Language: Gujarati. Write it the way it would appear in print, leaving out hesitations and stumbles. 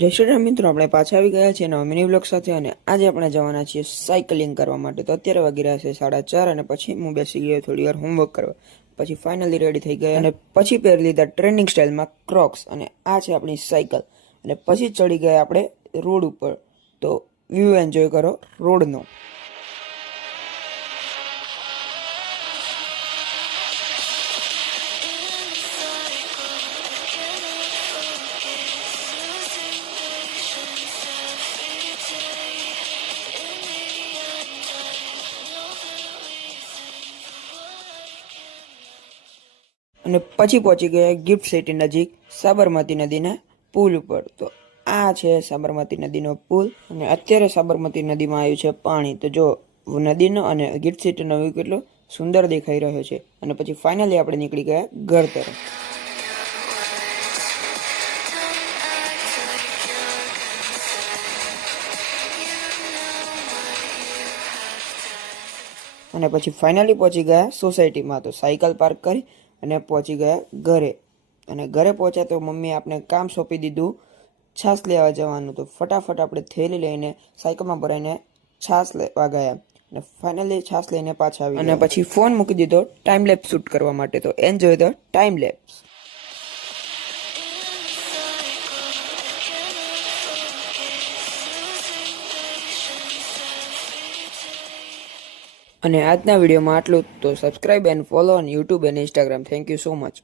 જય શ્રી રામ મિત્રો, આપણે પાછા આવી ગયા છીએ નવા મિની વ્લોગ સાથે અને આજે આપણે જવાના છીએ સાયકલિંગ કરવા માટે। તો અત્યારે વાગી રહ્યા છે 4:30 અને પછી હું બેસી ગયો થોડી વાર હોમવર્ક કરવા। પછી ફાઇનલી રેડી થઈ ગયા અને પછી પહેરી લીધા ટ્રેનિંગ સ્ટાઇલમાં ક્રોક્સ અને આ છે આપણી સાયકલ। અને પછી ચડી ગયા આપણે રોડ ઉપર। તો વ્યૂ એન્જોય કરો રોડનો। અને પછી પહોંચી ગયા ગિફ્ટ સિટી નજીક સાબરમતી નદીના પુલ ઉપર। તો આ છે સાબરમતી નદીનો પુલ અને અત્યારે સાબરમતી નદીમાં આવ્યું છે પાણી। તો જો નદીનો અને ગિફ્ટ સિટીનો વ્યૂ કેટલો સુંદર દેખાઈ રહ્યો છે। અને પછી ફાઇનલી આપણે નીકળી ગયા ઘર તરફ। અને પછી ફાઇનલી પહોંચી ગયા સોસાયટીમાં। તો સાયકલ પાર્ક કરી અને પહોંચી ગયા ઘરે। અને ઘરે પહોંચ્યા તો મમ્મીએ આપણે કામ સોંપી દીધું છાશ લેવા જવાનું। તો ફટાફટ આપણે થેલી લઈને સાયકલમાં ભરાઈને છાશ લેવા ગયા અને ફાઇનલી છાશ લઈને પાછા આવી અને પછી ફોન મૂકી દીધો ટાઈમ લેપ્સ શૂટ કરવા માટે। તો એન્જોય ધ ટાઈમ લેપ્સ। અને આજના વિડીયોમાં આટલું। તો subscribe and follow on YouTube and Instagram. Thank you so much.